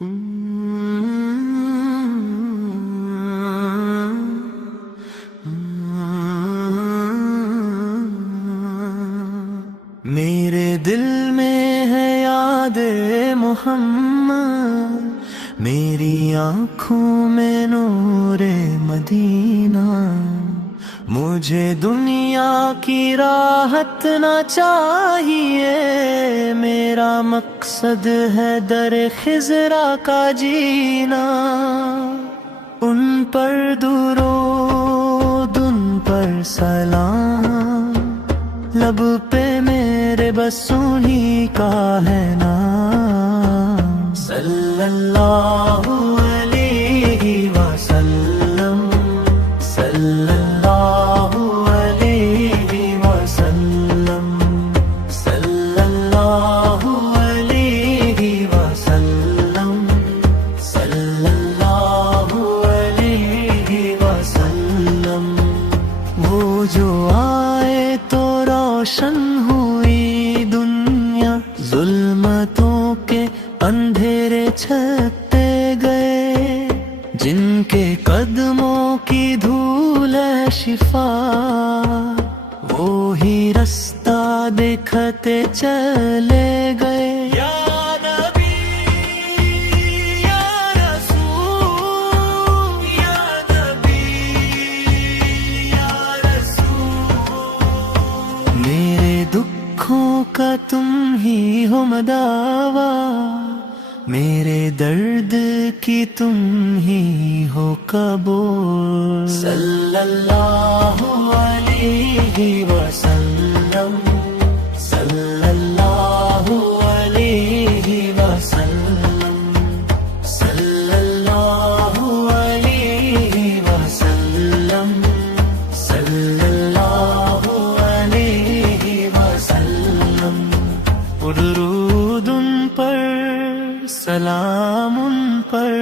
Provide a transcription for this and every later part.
میرے دل میں ہے یاد محمد، میری آنکھوں میں نور مدینہ، مجھے دنیا کی راحت نہ چاہیے، میرا مقصد ہے در خضرا کا جینا، ان پر درود ان پر سلام، لب پہ میرے بس انہی کا ہے نام، صلی اللہ علیہ وسلم، صلی اللہ علیہ وسلم، صلی اللہ علیہ وسلم، صلی اللہ علیہ وسلم، وہ جو آئے تو روشن ہوئی دنیا، ظلمتوں کے اندھیرے چھٹتے گئے، جن کے قدموں کی دھول ہے شفا، وہی رستہ دکھاتے چلے گئے، یا نبی یا رسول، یا نبی یا رسول، میرے دکھوں کا تم ہی ہو مداوا، میرے درد کی تم ہی ہو قبول، صلی اللہ علیہ وسلم، صلی اللہ علیہ وسلم، صلی اللہ علیہ وسلم، صلی اللہ علیہ وسلم، درود ان پر سلام ان پر،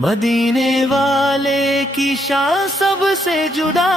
مدینے والے کی شان سب سے جدا،